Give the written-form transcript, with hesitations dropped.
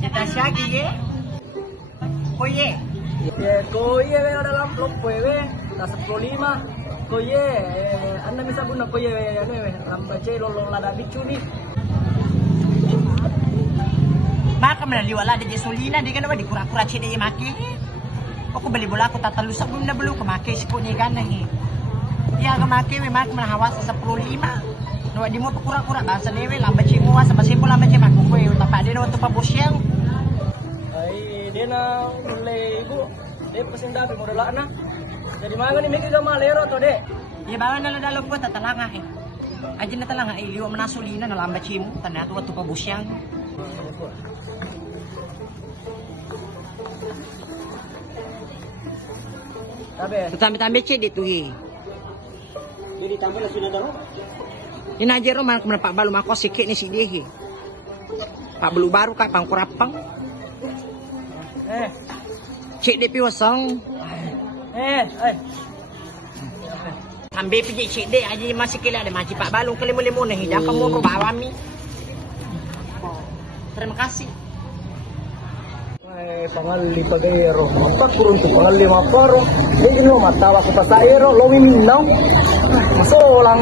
Kita siagi ye. Koye. Ya, koye ada dalam blok koye, tas 15. Koye, anda bisa guna koye anu lambace lolong lada bicu nih. Maka menaliwala di gasolina di kana ba di kura-kura cede maki. Ako beli bola ako tatalusak belum na belum kemake si punya ganang eh. Ya kemake we mak menahawas sa 15. No di mo pa kura-kura basa lewe lambace mo sa basipo lambace makukuy utapa di no to pabusyang. Ay, dia na ulay ibu. Dia pasing dabi mo dala na. Jadi mga ni Miki ka malero to de. Ya bawa na ladalo po tatalanga eh. Aji na talanga eh liwa manasulina na lambace mo tanda to pabusyang. Tambi-tambi cik dito hi. Jadi tambah na sudah daro. Inajero man kung Pak Balu mako sikit ni si dia. Pak Balu baru ka pang kurapang. Cik dia pi wasang. Tambi pi cik dia aji masih kila ada maci Pak Balu kelimu-limu na hidang kamu bawami. Terima kasih. Pangali pagayero, mapakurun to pangali maparo. Hindi mo matawa ko patayero, lowin now. Maso lang.